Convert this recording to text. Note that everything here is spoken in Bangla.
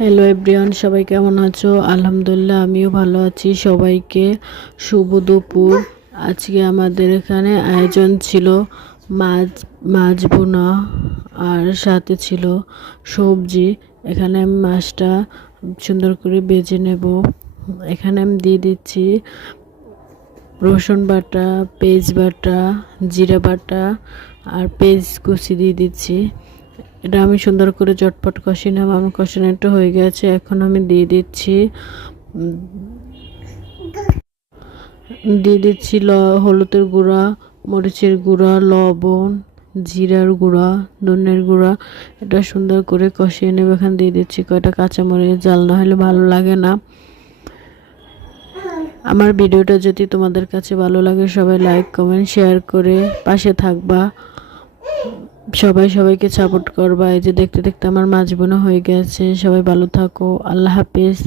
হ্যালো এভরিওয়ান, সবাই কেমন আছো? আলহামদুলিল্লাহ, আমিও ভালো আছি। সবাইকে শুভ দুপুর। আজকে আমাদের এখানে আয়োজন ছিল মাছ মাছ বোনা, আর সাথে ছিল সবজি। এখানে আমি মাছটা সুন্দর করে ভেজে নেব। এখানে আমি দিয়ে দিচ্ছি রসুন বাটা, পেঁয়াজ বাটা, জিরা বাটা আর পেঁয়াজ কুচি দিয়ে দিচ্ছি। এটা আমি সুন্দর করে চটপট কষিয়ে নেব। আমার কষানোটা হয়ে গেছে। এখন আমি দিয়ে দিচ্ছি হলুদের গুঁড়া, মরিচের গুঁড়া, লবণ, জিরার গুঁড়া, ধনের গুঁড়া। এটা সুন্দর করে কষিয়ে নেব। এখানে দিয়ে দিচ্ছি কয়টা কাঁচামরিচ, জাল না হলে ভালো লাগে না। আমার ভিডিওটা যদি তোমাদের কাছে ভালো লাগে, সবাই লাইক কমেন্ট শেয়ার করে পাশে থাকবা। সবাই সবাইকে সাপোর্ট করবা। এই যে দেখতে দেখতে আমার মাছ বোনা হয়ে গেছে। সবাই ভালো থাকো। আল্লাহ হাফেজ।